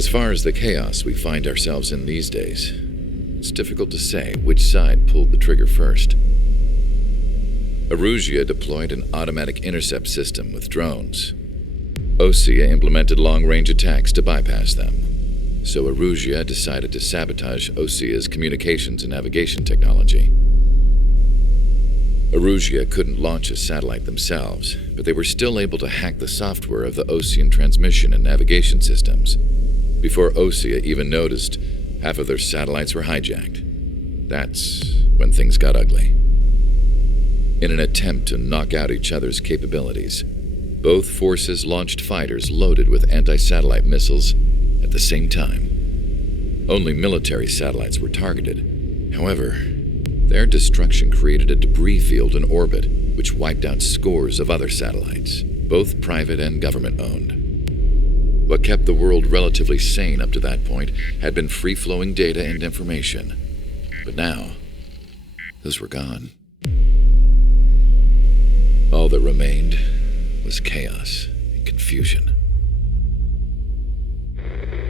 As far as the chaos we find ourselves in these days, it's difficult to say which side pulled the trigger first. Erusia deployed an automatic intercept system with drones. Osea implemented long-range attacks to bypass them, so Erusia decided to sabotage Osea's communications and navigation technology. Erusia couldn't launch a satellite themselves, but they were still able to hack the software of the Osean transmission and navigation systems. Before Osea even noticed, half of their satellites were hijacked. That's when things got ugly. In an attempt to knock out each other's capabilities, both forces launched fighters loaded with anti-satellite missiles at the same time. Only military satellites were targeted. However, their destruction created a debris field in orbit, which wiped out scores of other satellites, both private and government-owned. What kept the world relatively sane up to that point had been free-flowing data and information. But now, those were gone. All that remained was chaos and confusion.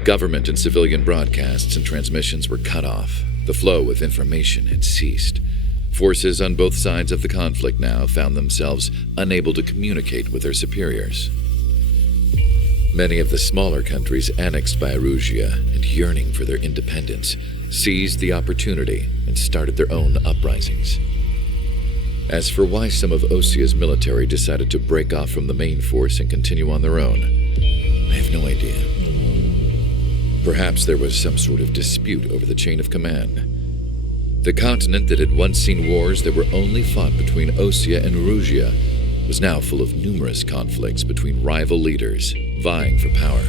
Government and civilian broadcasts and transmissions were cut off. The flow of information had ceased. Forces on both sides of the conflict now found themselves unable to communicate with their superiors. Many of the smaller countries annexed by Erusia and yearning for their independence seized the opportunity and started their own uprisings. As for why some of Osea's military decided to break off from the main force and continue on their own, I have no idea. Perhaps there was some sort of dispute over the chain of command. The continent that had once seen wars that were only fought between Osea and Erusia was now full of numerous conflicts between rival leaders vying for power.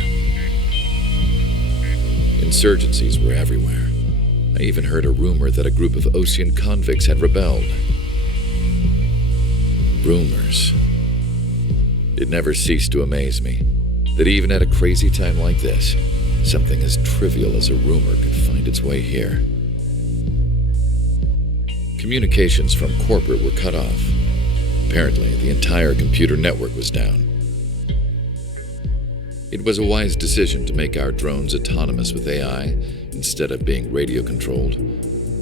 Insurgencies were everywhere. I even heard a rumor that a group of Osean convicts had rebelled. Rumors. It never ceased to amaze me that even at a crazy time like this, something as trivial as a rumor could find its way here. Communications from corporate were cut off. Apparently, the entire computer network was down. It was a wise decision to make our drones autonomous with AI instead of being radio-controlled.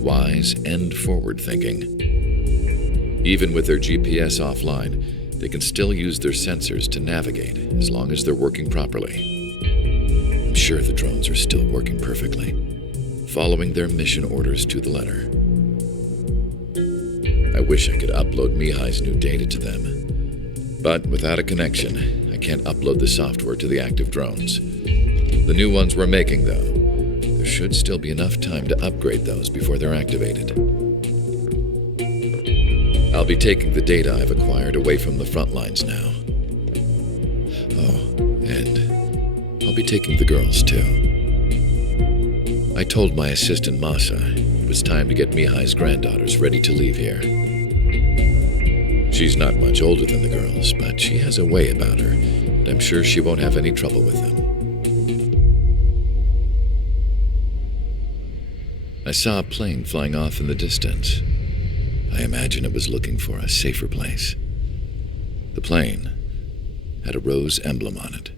Wise and forward-thinking. Even with their GPS offline, they can still use their sensors to navigate as long as they're working properly. I'm sure the drones are still working perfectly, following their mission orders to the letter. I wish I could upload Mihai's new data to them. But without a connection, I can't upload the software to the active drones. The new ones we're making, though, there should still be enough time to upgrade those before they're activated. I'll be taking the data I've acquired away from the front lines now. Oh, and I'll be taking the girls, too. I told my assistant Masa it was time to get Mihai's granddaughters ready to leave here. She's not much older than the girls, but she has a way about her, and I'm sure she won't have any trouble with them. I saw a plane flying off in the distance. I imagine it was looking for a safer place. The plane had a rose emblem on it.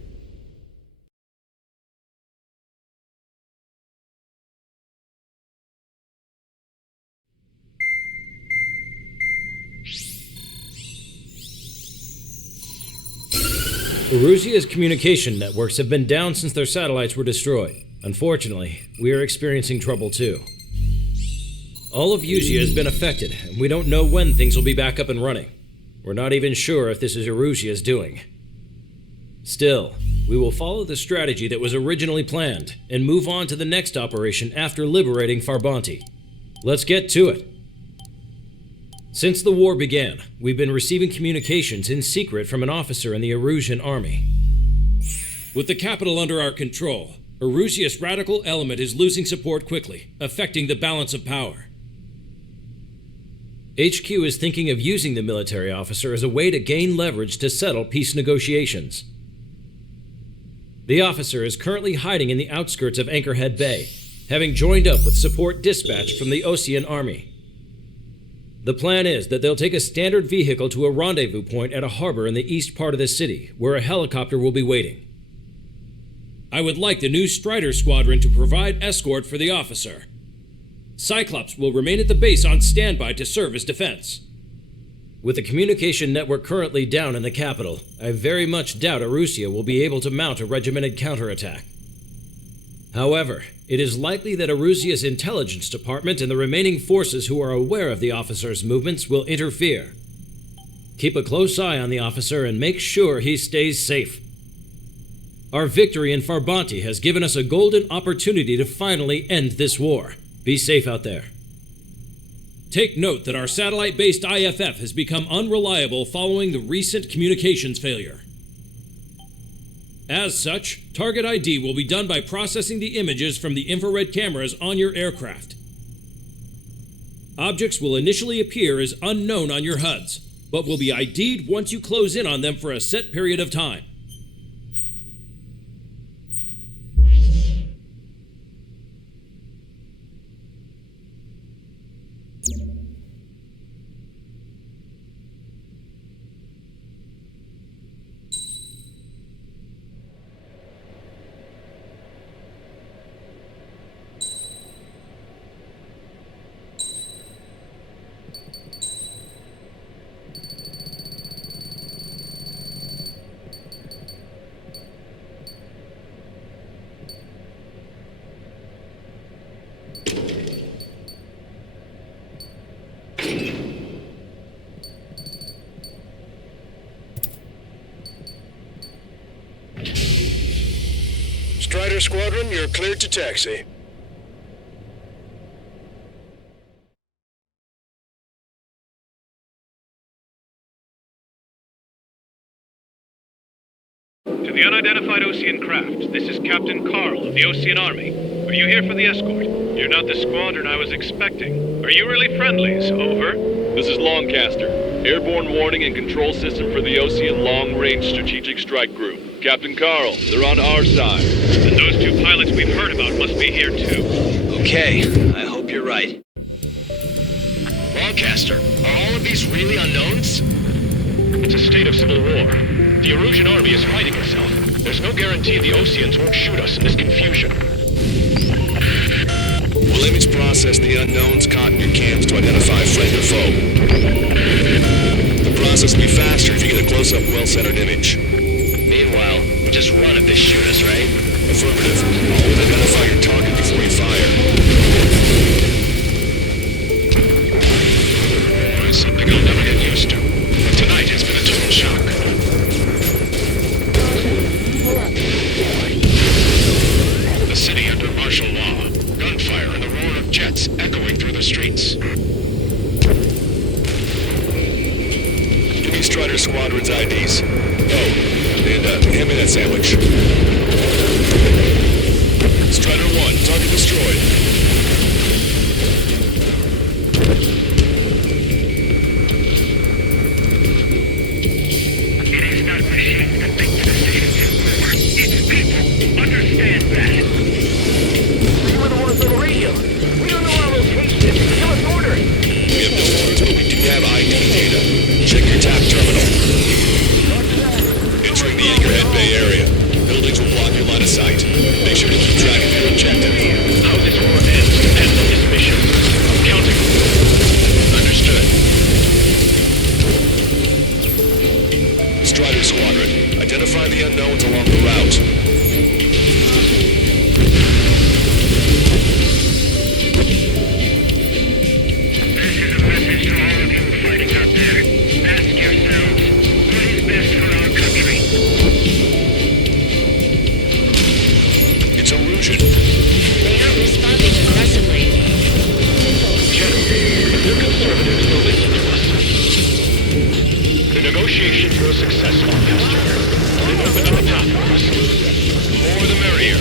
Erusia's communication networks have been down since their satellites were destroyed. Unfortunately, we are experiencing trouble too. All of Usia has been affected, and we don't know when things will be back up and running. We're not even sure if this is Erusia's doing. Still, we will follow the strategy that was originally planned and move on to the next operation after liberating Farbanti. Let's get to it. Since the war began, we've been receiving communications in secret from an officer in the Erusian army. With the capital under our control, Erusia's radical element is losing support quickly, affecting the balance of power. HQ is thinking of using the military officer as a way to gain leverage to settle peace negotiations. The officer is currently hiding in the outskirts of Anchorhead Bay, having joined up with support dispatched from the Osean army. The plan is that they'll take a standard vehicle to a rendezvous point at a harbor in the east part of the city, where a helicopter will be waiting. I would like the new Strider Squadron to provide escort for the officer. Cyclops will remain at the base on standby to serve as defense. With the communication network currently down in the capital, I very much doubt Arusea will be able to mount a regimented counterattack. However, it is likely that Arusea's intelligence department and the remaining forces who are aware of the officer's movements will interfere. Keep a close eye on the officer and make sure he stays safe. Our victory in Farbanti has given us a golden opportunity to finally end this war. Be safe out there. Take note that our satellite-based IFF has become unreliable following the recent communications failure. As such, target ID will be done by processing the images from the infrared cameras on your aircraft. Objects will initially appear as unknown on your HUDs, but will be ID'd once you close in on them for a set period of time. Strider Squadron, you're cleared to taxi. To the unidentified Osean craft, this is Captain Carl of the Osean Army. Are you here for the escort? You're not the squadron I was expecting. Are you really friendlies? Over. This is Longcaster. Airborne warning and control system for the Osean Long-Range Strategic Strike Group. Captain Carl, they're on our side. And those two pilots we've heard about must be here too. Okay, I hope you're right. Longcaster, are all of these really unknowns? It's a state of civil war. The Erusian army is fighting itself. There's no guarantee the Oseans won't shoot us in this confusion. We'll image process the unknowns caught in your cams to identify friend or foe. The process will be faster if you get a close-up, well-centered image. Meanwhile, we just run if they shoot us, right? Affirmative. Always identify your target before you fire. It's something I'll never get used to. But tonight it's been a total shock. The city under martial law. Gunfire and the roar of jets echoing through the streets. Give me Strider Squadron's IDs. Oh, and hand me that sandwich. Strider 1, target destroyed. It is not machines that make the decisions in war. It's people. Understand that. We were the ones on the radio. We don't know our location. Give us orders. We have no orders, but we do have ID data. Check your TAP terminal. Entering the Anchorhead Bay area. Buildings will block your line of sight. Make sure to keep track of your objective. How this war ends depends on this mission. I'm counting. Understood. Strider Squadron, identify the unknowns along the route. This is a message to all of you fighting out there. Ask yourselves, what is best for our country? It's Erusian. They aren't responding aggressively. General, they're conservatives, they'll listen to us. The negotiations were a success, Lancaster. They've opened up a path for us. The more the merrier.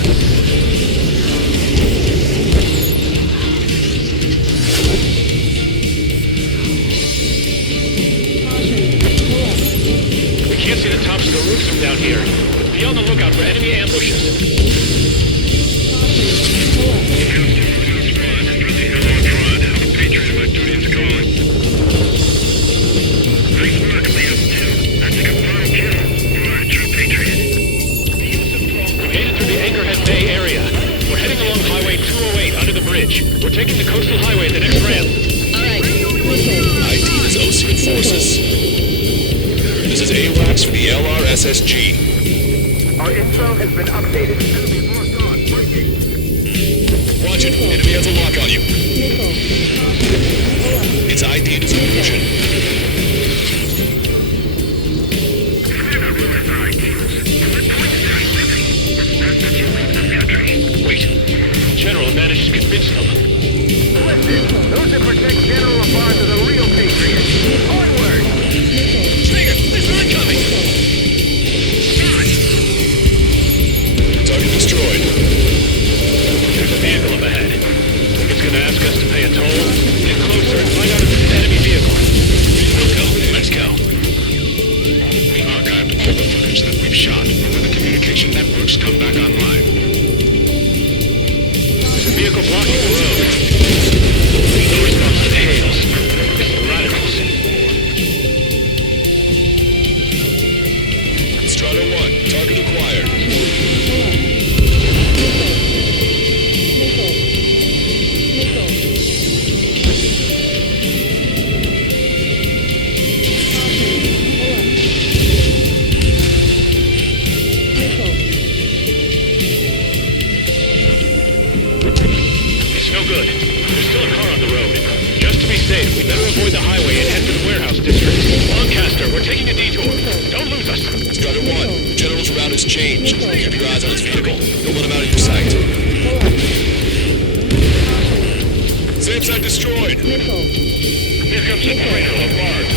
We can't see the tops of the roofs from down here. Be on the lookout for enemy ambushes. Made it through the Anchorhead request for the LRSSG. Our info has been updated. Enemies locked on. Breaking. Watch it. Enemy has a lock on you. It's ID'd as a illusion. Wait. General managed to convince them. Listen, those that protect General LaFarge are the real patriots. Onward! Trigger! Missile incoming! Target destroyed. There's a vehicle up ahead. It's gonna ask us to pay a toll. Get closer and find out if it's an enemy vehicle. We'll go. Let's go. We archived all the footage that we've shot when the communication networks come back online. There's a vehicle blocking the road. No response to the hails. It's the radicals. Strata 1, target acquired. It's no good. There's still a car on the road. Just to be safe, we better avoid the highway and head for the warehouse district. Lancaster, we're taking a detour. Don't lose us. Strata 1, the general's route has changed. Keep your eyes on his vehicle. Don't let him out of your sight. Same side destroyed. Here comes the traitor LaFarge.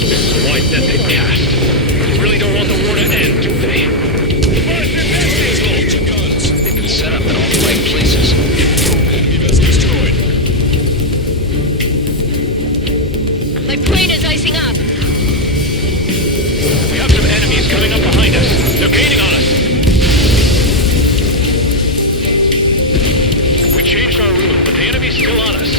This is a wide net they've cast. They really don't want the war to end, do they? Hold your guns. They've been set up in all the right places. Evas destroyed. My plane is icing up. We have some enemies coming up behind us. They're gaining on us. We changed our route, but the enemy's still on us.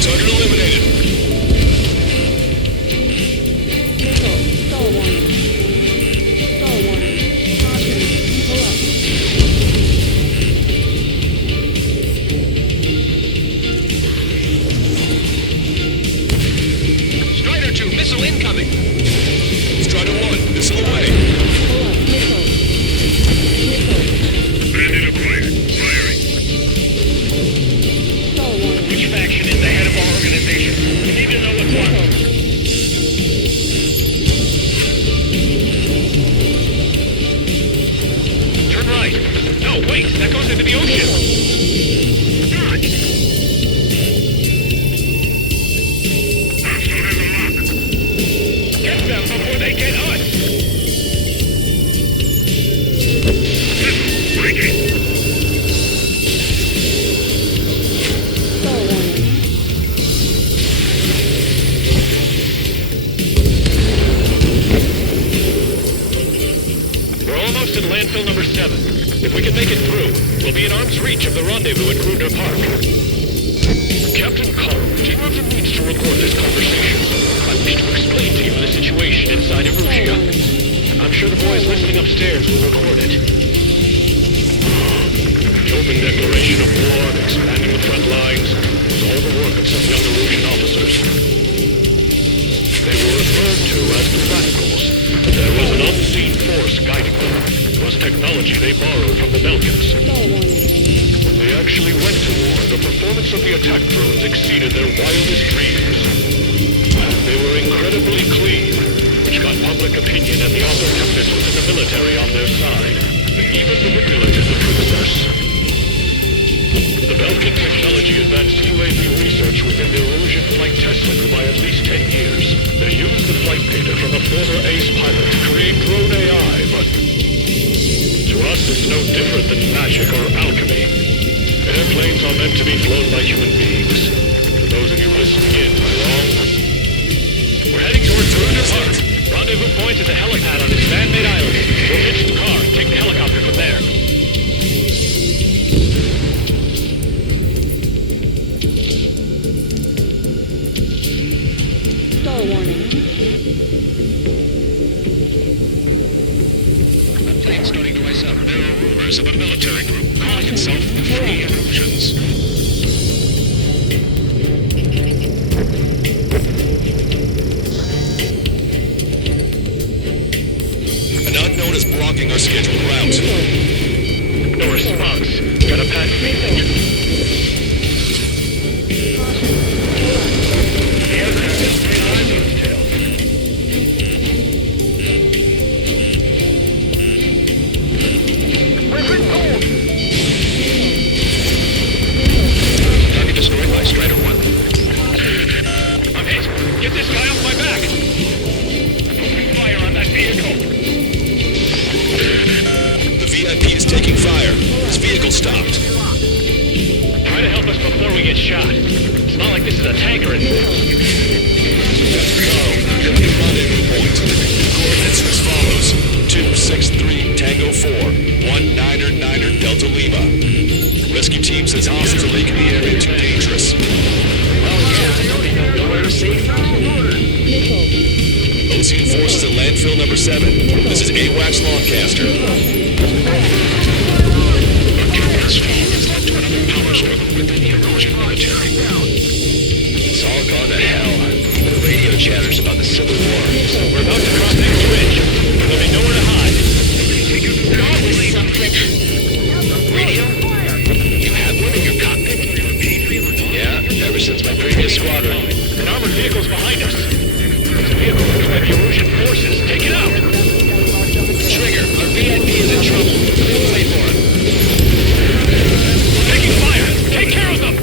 Target eliminated. Strider 2, missile incoming. Strata 1, missile away. Bandit acquired. Firing. Which faction is the head of our organization? We need to know what's what. Turn right. No, wait. That goes into the ocean. Dodge. Get them before they get us. We're almost at landfill number 7. If we can make it through, we'll be in arm's reach of the rendezvous at Grudner Park. Captain Carl, do you have the means to record this conversation? I wish to explain to you the situation inside Erusia. I'm sure the boys listening upstairs will record it. The open declaration of war and expanding the front lines was all the work of some young Erusian officers. They were referred to as the Radicals, but there was an unseen force guiding them. It was technology they borrowed from the Belkans. When they actually went to war, the performance of the attack drones exceeded their wildest dreams. They were incredibly clean, which got public opinion and the operativeness within the military on their side. They even manipulated the process. The Belkan technology advanced UAV research within the Erusian Flight Test Center by at least 10 years. They used the flight data from a former ace pilot to create drone AI, but to us it's no different than magic or alchemy. Airplanes are meant to be flown by human beings. For those of you listening in, am I wrong? We're heading towards Grudner Park. Rendezvous point is a helipad on this man-made island. We'll hitch the car and take the helicopter from there. Stall warning. members of a military group calling itself Free Illusions. An unknown is blocking our scheduled route. No response. Got a pat leaving. The aircraft has 3 lines on its tail. We've been told. Target destroyed by Strider 1. I'm hit. Get this guy off my back. Open fire on that vehicle. The VIP is taking fire. His vehicle stopped. Try to help us before we get shot. It's not like this is a tanker anymore. Carl, get the rendezvous point. Coordinates as follows. 263 Tango 4, 1999 Delta Lima. Rescue team says hostiles are making the area too dangerous. Ocean forces at landfill number 7. This is AWACS Lancaster. This fall has led to another power struggle within the erosion military. It's all gone to hell. The radio chatters about the Civil War. We're about to cross next ridge. There'll be nowhere to hide. Something. Radio? You have one in your cockpit? Yeah, ever since my previous squadron. An armored vehicle's behind us. It's a vehicle led by the Erosion forces. Take it out! Trigger, our VIP is in trouble. Wait for him. Taking fire! Take care of them!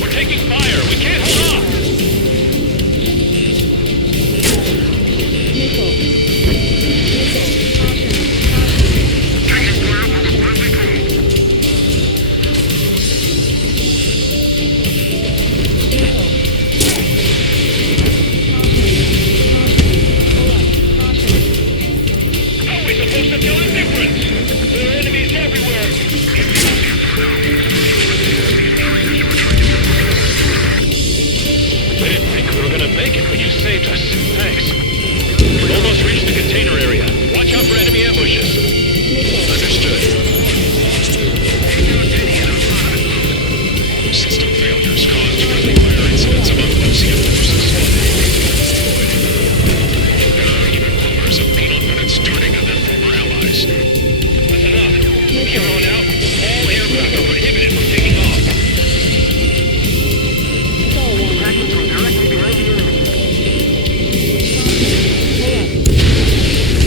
We're taking fire! We can't hold off! How are we supposed to tell the difference? There are enemies everywhere! I didn't think we were gonna make it, but you saved us. Thanks. We almost reached the container area. Watch out for enemy ambushes. Understood. System failures caused friendly fire incidents among Ocean forces. There are even rumors of penal minutes starting on their former allies. That's enough. From here on out, all aircraft are prohibited from taking off.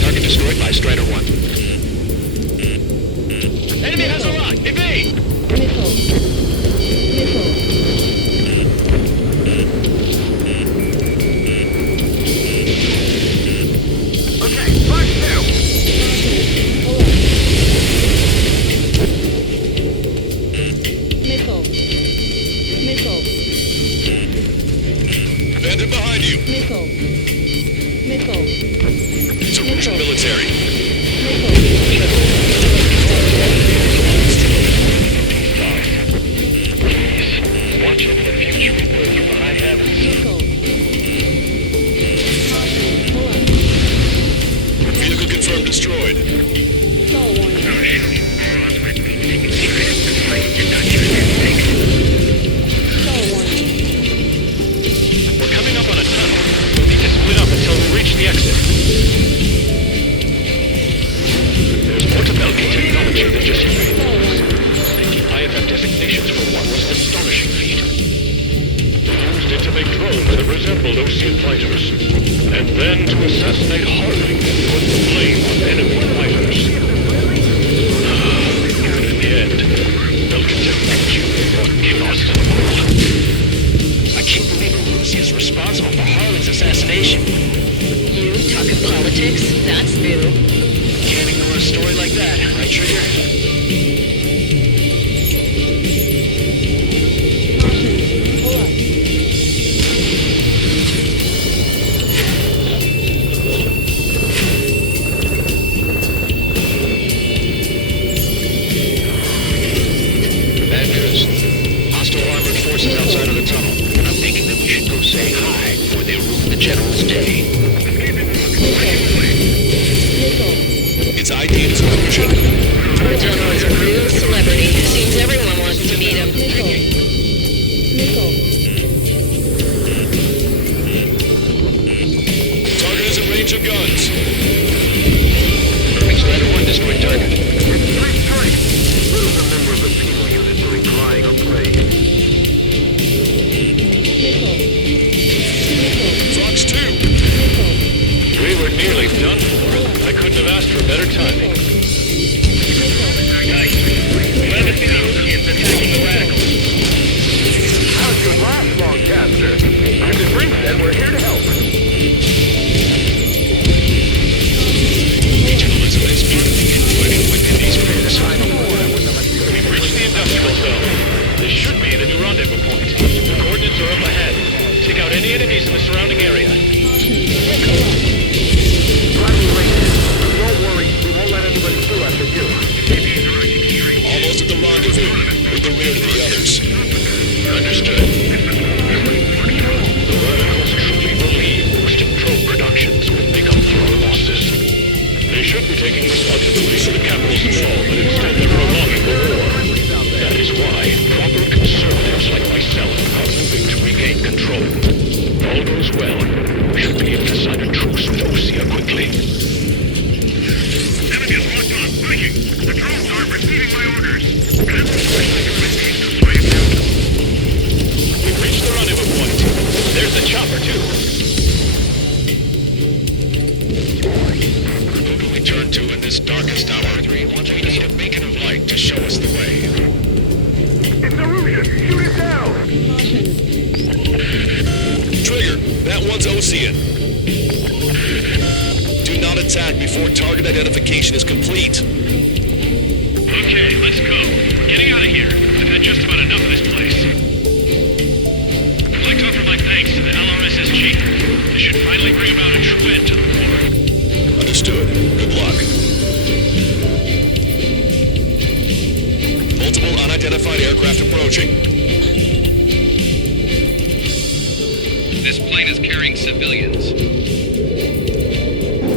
Target destroyed by Strider 1. Enemy has a rock! Evade! Okay, march now. Bandit behind you. It's Erosion military. Watch over the future we will from the high heavens. Vehicle confirmed destroyed. We're coming up on a tunnel. We'll need to split up until we reach the exit. There's more to Belkin technology than just vehicles. Taking IFF designations for one was an astonishing feat. They used it to make drones that resembled Ocean fighters, and then to assassinate Harding and put the blame on enemy fighters. In the end, Belkin technology brought chaos to the world. I can't believe Arusi is responsible for Harlan's assassination. You talking politics? That's new. Can't ignore a story like that, right, Trigger? locate a new rendezvous point. The coordinates are up ahead. Take out any enemies in the surrounding area. Driving late. Don't worry, we won't let anybody through after you. Almost at the rendezvous. With the rear to the others. Understood. The radicals truly believe Boost Probe Productions will make up for our losses. They should be taking responsibility for the capital's fall, but instead they're prolonging the war. That is why proper conservatives like myself are moving to regain control. If all goes well, we should be able to sign a truce with Osea quickly. Enemy is locked on. Breaking. The drones are receiving my orders. We've reached the rendezvous point. There's the chopper, too. Who do we turn to in this darkest hour? We need a beacon of light to show us the way. It's Erusian! Shoot it down! Trigger, that one's Ocean. Do not attack before target identification is complete. Okay, let's go. We're getting out of here. I've had just about enough of this place. I'd like to offer my thanks to the LRSSG. This should finally bring about a true end to the war. Understood. Good luck. Multiple unidentified aircraft approaching. This plane is carrying civilians.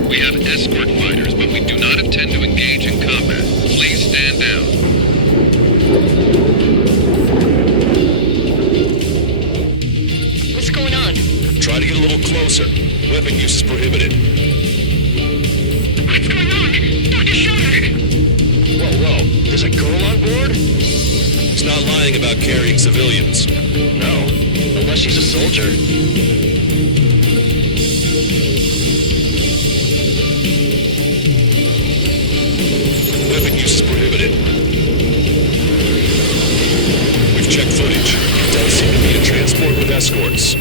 We have escort fighters, but we do not intend to engage in combat. Please stand down. What's going on? Try to get a little closer. Weapon use is prohibited. What's going on? Dr. Schroeder! Whoa. There's a girl on board? He's not lying about carrying civilians. No, unless she's a soldier. Weapon use is prohibited. We've checked footage. It does seem to be a transport with escorts. I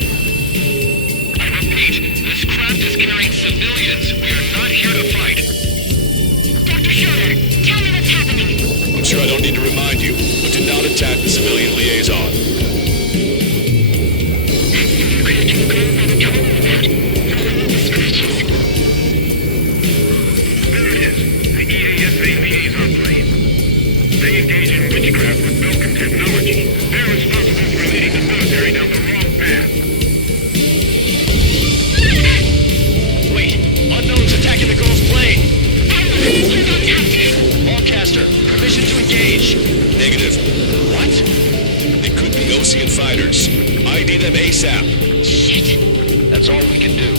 repeat, this craft is carrying civilians. We are not here to fight. Dr. Schroeder, tell me what's happening. I'm sure I don't need to remind you, but do not attack the civilian liaison. There it is. The EASA liaison plane. They engage in witchcraft with Belkin technology. They're responsible for leading the military down the wrong path. Wait, unknown's attacking the girl's plane. Lancaster, permission to engage. Negative. What? They could be Ocean fighters. ID them ASAP. Shit. That's all we can do.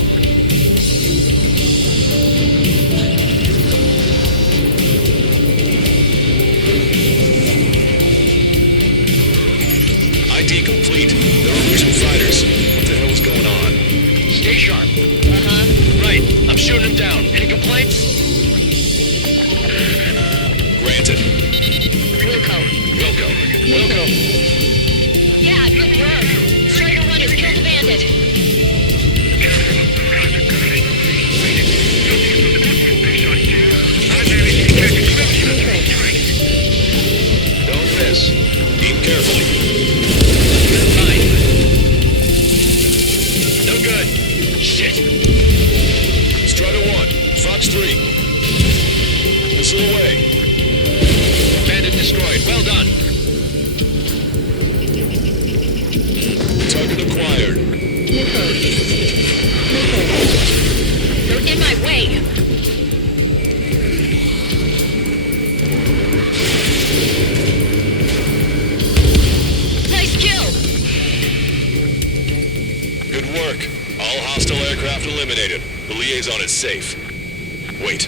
ID complete. They're Erusian fighters. What the hell is going on? Stay sharp. Uh-huh. Right, I'm shooting him down. Any complaints? Granted. Wilco. Wilco. Yeah, good work. Strider 1 has killed a bandit. Don't miss. Aim carefully. Fine. No good. Shit. Strider 1. Fox 3. Missile away. Bandit destroyed. Well done. Target acquired. They're in my way. Nice kill. Good work. All hostile aircraft eliminated. The liaison is safe. Wait.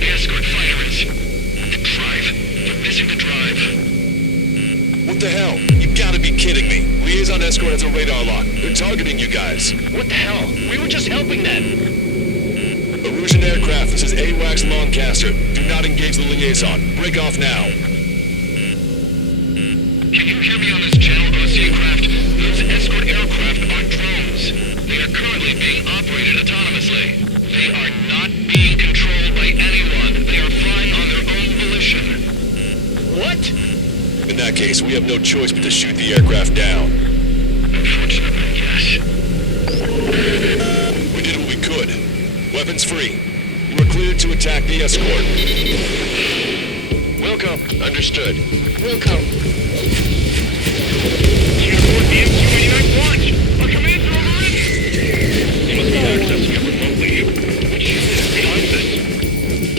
The escort fighter is... the drive. They're missing the drive. What the hell? You gotta be kidding me. Liaison escort has a radar lock. They're targeting you guys. What the hell? We were just helping them. Erusian aircraft, this is AWACS Lancaster. Do not engage the liaison. Break off now. Can you hear me on this channel, Osea craft? Those escort aircraft are drones. They are currently being operated autonomously. They are not being controlled by anyone. They are flying on their own volition. What? In that case, we have no choice but to shoot the aircraft down. Unfortunately, yes. We did what we could. Weapons free. You are cleared to attack the escort. Wilco, understood. Wilco. Team 4, the MQ-89 launch! Our commands are overridden! They must be accessing it remotely. Which unit is behind this?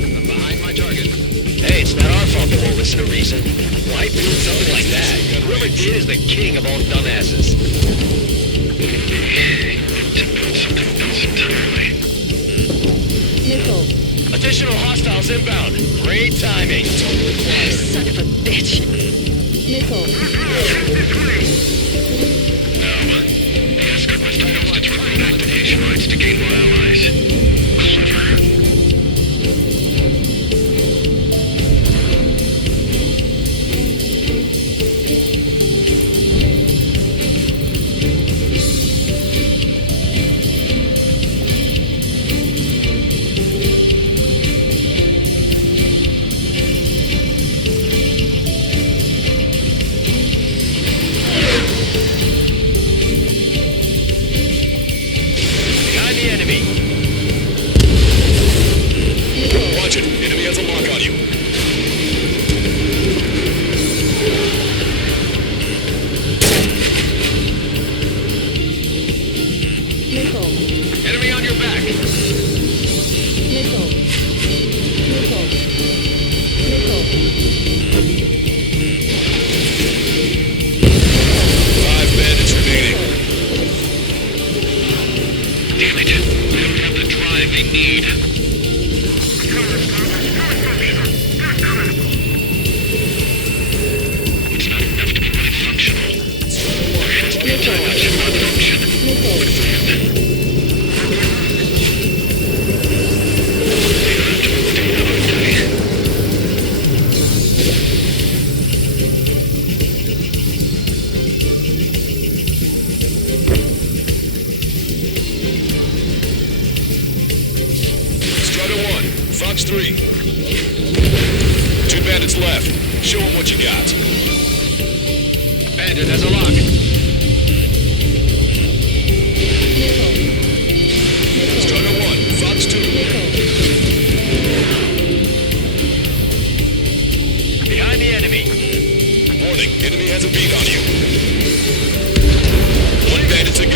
I'm behind my target. Hey, it's not our fault they won't listen to reason. Why build something like that? Whoever did is the king of all dumbasses. To build something else entirely. Nickel. Additional hostiles inbound. Great timing. Son of a bitch. Nickel. The escort must have used its remote activation rights to gain more allies. Clever. Behind the enemy. Watch it. Enemy has a lock on you. Nickel. Enemy on your back. Nickel. Nickel. Nickel. 5 bandits remaining. Damn it. They don't have the drive they need. It's not enough to be really functional. There has to be a time that should not function. Nickel. Strider 1, Fox 3. 2 bandits left. Show them what you got. Bandit has a lock. Nickel. Strider 1, Fox 2. Nickel. Behind the enemy. Warning, enemy has a beat on you. 1 bandit to go.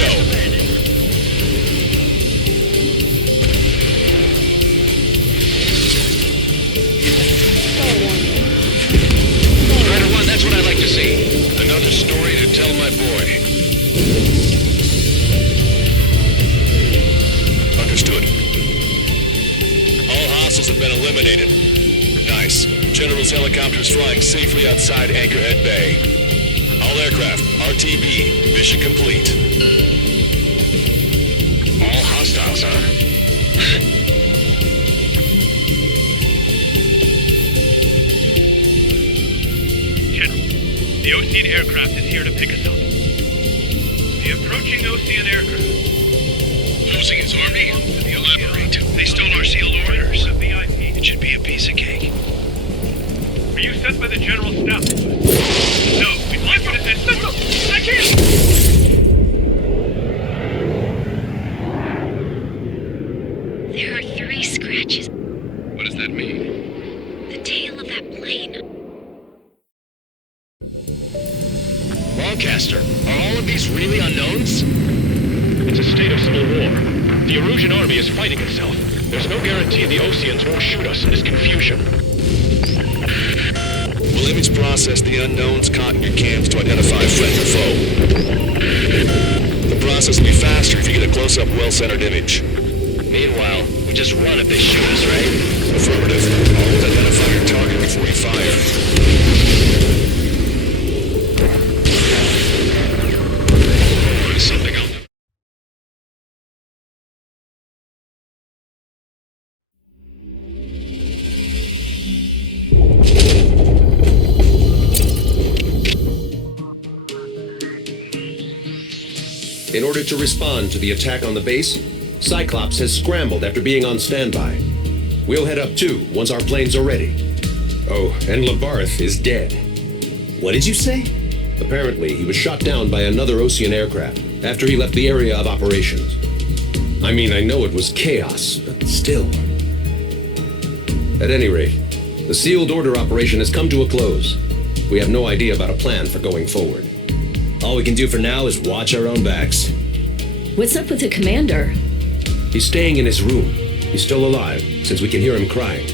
Strider 1, that's what I like to see. Another story to tell my boy. Understood. All hostiles have been eliminated. Nice. General's helicopters flying safely outside Anchorhead Bay. All aircraft, RTB, mission complete. All hostiles, huh? General, the Ocean aircraft is here to pick us up. The approaching Ocean aircraft. Losing his army? Elaborate. They stole our sealed orders. A VIP. It should be a piece of cake. Were you sent by the General Staff? No, we'd like you to escort. I can't! There are 3 scratches. What does that mean? The tail of that plane. Lancaster, are all of these really unknowns? It's a state of civil war. The Erusian army is fighting itself. There's no guarantee the Oceans won't shoot us in this confusion. We'll image process the unknowns caught in your cams to identify friend or foe. The process will be faster if you get a close-up, well-centered image. Meanwhile, we just run if they shoot us, right? Affirmative. Always identify your target before you fire. Something else. In order to respond to the attack on the base, Cyclops has scrambled after being on standby. We'll head up too once our planes are ready. Oh, and Labarth is dead. What did you say? Apparently, he was shot down by another Osean aircraft after he left the area of operations. I mean, I know it was chaos, but still. At any rate, the sealed order operation has come to a close. We have no idea about a plan for going forward. All we can do for now is watch our own backs. What's up with the commander? He's staying in his room. He's still alive, since we can hear him crying.